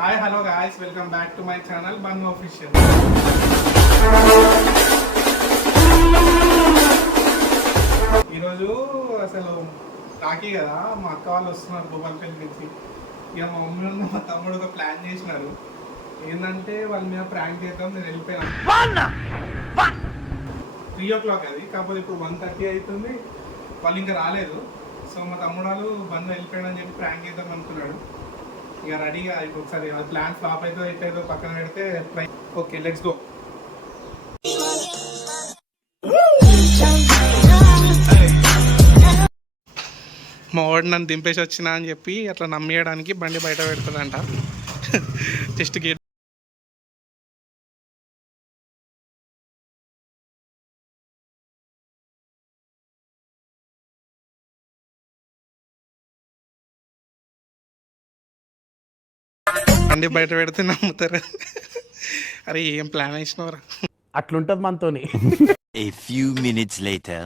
Hi hello guys, welcome back to my channel Bang official. ఈరోజు అసలు రాఖీ కదా, మా అక్క వాళ్ళు వస్తున్నారు భూపాలపల్లి నుంచి. ఇక మా మమ్మీ మా తమ్ముడు ఒక ప్లాన్ చేసినారు. ఏంటంటే వాళ్ళ మీద ప్రాంక్ చేద్దాం. నేను వెళ్ళిపోయాను 3 o'clock అది, కాకపోతే ఇప్పుడు 1:30 అవుతుంది. వాళ్ళు ఇంకా రాలేదు. సో మా తమ్ముడు వాళ్ళు బంద్ వెళ్ళిపోయాడని చెప్పి ప్రాంక్ చేద్దాం అనుకున్నాడు. ఇక రెడీగా ఒకసారి ప్లాన్ ఫ్లాప్ అయితే అయితే పక్కన పెడితే ట్రై. Okay, let's go. మా వాడు నన్ను దింపేసి వచ్చినా అని చెప్పి అట్లా నమ్మేయడానికి బండి బయట పెడతాడంట. జస్ట్ గేట్ బండి బయట పెడితే నమ్ముతారు. అరే ఏం ప్లాన్ వేసినవరా? అట్లుంటది మనతోని. A few minutes later.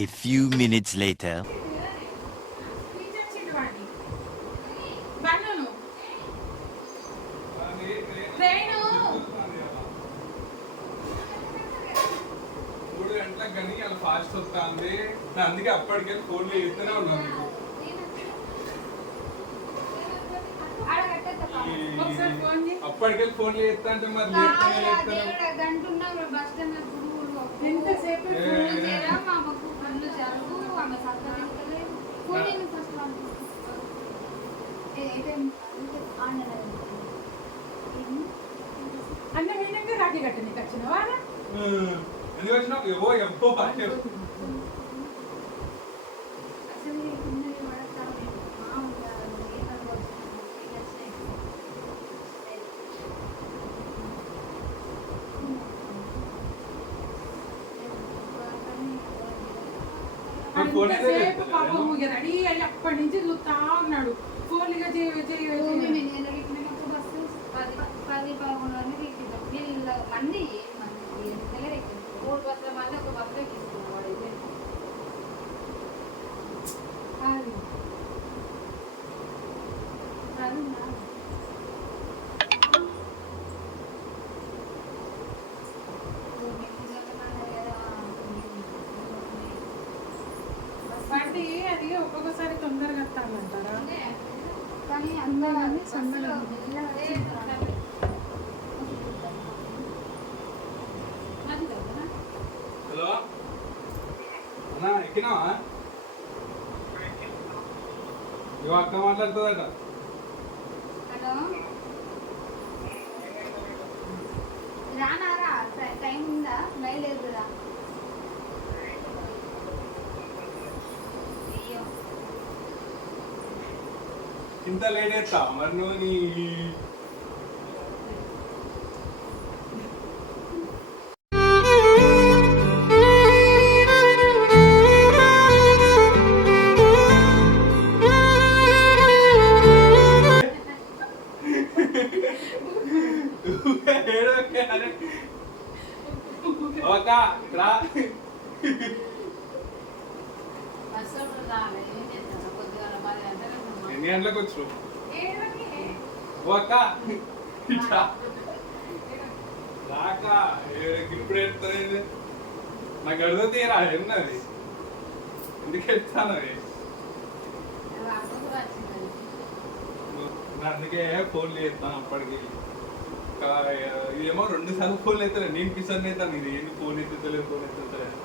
A few minutes later. Fast వస్తుంది, అందుకే అప్పటికెళ్ళి ఫోన్లు చేస్తూనే ఉన్నాను. అప్పటికెళ్ళి ఫోన్లు చేస్తా అంటే మరి అన్న వినంగా రాఖీ కట్టనికి వచ్చినవా? ఎందుకు వచ్చినావు? ఏవో ఎప్పో పాటే పాపం రెడీ అయ్యి అప్పటి నుంచి చూస్తా ఉన్నాడు. ఫోన్లుగా మంది 3 బస్సుల మంది ఒక బస్సులో తీసుకున్నాడు. బండి అది ఒక్కొక్కసారి తొందరగా వస్తామంటారా? కానీ అందరూ హలో అన్నా, ఎక్కినావా? ఇవో అక్క మాట్లాడుతుందట. హలో, రానారా? టైం ఉందా? బయలుదేరు కదా. అయ్యో, ఇంత లేట్ అవుతా మరి నువ్వు నీ ఎన్ని గంటలకు వచ్చు? రాక ఇప్పుడు ఎత్తాను నాకు అడుగు తీరా ఎన్నది ఎందుకు ఎత్తాను? అందుకే ఫోన్లు చేస్తాను అప్పటికి. ఇదేమో 2 సార్లు ఫోన్లు అవుతాను. నేను పిసర్ అవుతాను. ఇది ఏంటి ఫోన్ ఎత్తుతలేదు, ఫోన్ ఎత్తుతలేదు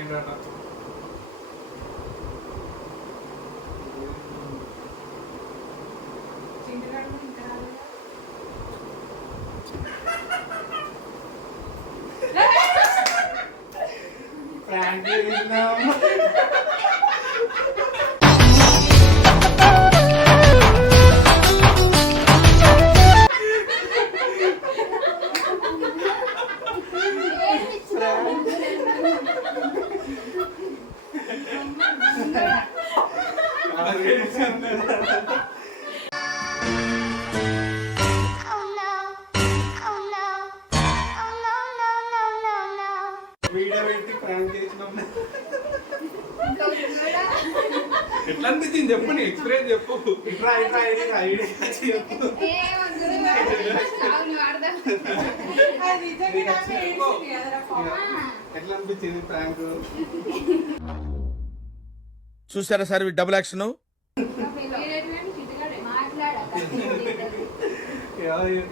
ఏంటట? ప్రాంక్ చేసినాం. ఎట్లా ఉంది? కూడా ఎట్లా అనిపించింది చెప్పు, నీ ఎక్స్పీరియన్స్ చెప్పు. ఇట్రా ఇట్రా ఐడియా చెప్పు. ఏమొద్దు అవును అర్థం అది నిజంగా నాకు ఏడ్చింది కదరా పాపం. ఎట్లా అనిపించింది ప్రాంక్? చూసారా సార్ డబుల్ యాక్షన్?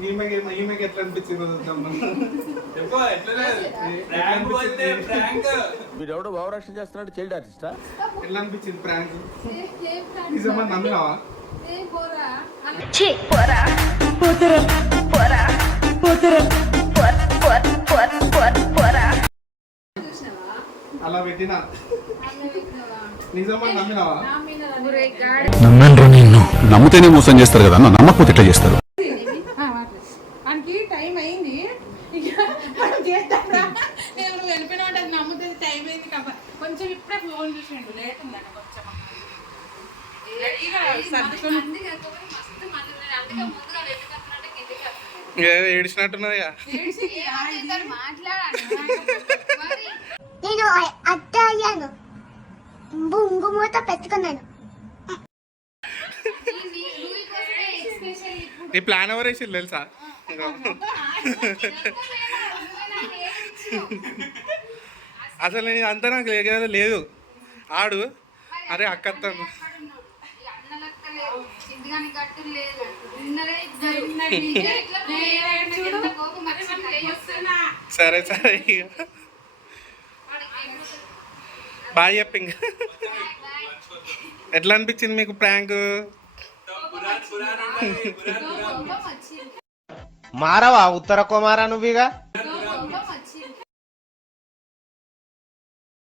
ఈమెకి ఎట్లా అనిపించింది చెప్పు ఎట్లనే ప్రాంక్ అంటే ప్రాంక్. వీడెవడో ఓవర్ యాక్షన్ చేస్తున్నాడు, చైల్డ్ ఆర్టిస్టా? ఎట్లా అనిపించింది ప్రాంక్? నిజమా నమ్మినావా? అలా పెట్టినా నిజమా నమ్మినావా? నమ్మితేనే మోసం చేస్తారు కదా, నమ్మకపోతే ఎట్లా చేస్తారు? మనకి టైం అయింది ఇక మనం చేద్దాంరా. నేను నువ్వు వెళ్ళిపోయినా అంటే అది నమ్ముతుంది టైం అయింది కాబట్టి కొంచెం ఇప్పుడే ఫోన్ చూసిండు లేట్ ఉందన్న కొంచెం ఏడిచినట్టున్నది నేను అత్త అయ్యాను, బొంగుమూత పెట్టుకున్నాను. నీ ప్లాన్ ఎవరు వేసి తెలుసా? అసలు నేను అంతా నాకు లేదు. ఆడు అరే అక్కత్త సరే సరే బాయ్ చెప్పు ఇంకా. ఎట్లా అనిపించింది మీకు ప్రాంక్? మారవా ఉత్తర కుమారా నువ్వుగా.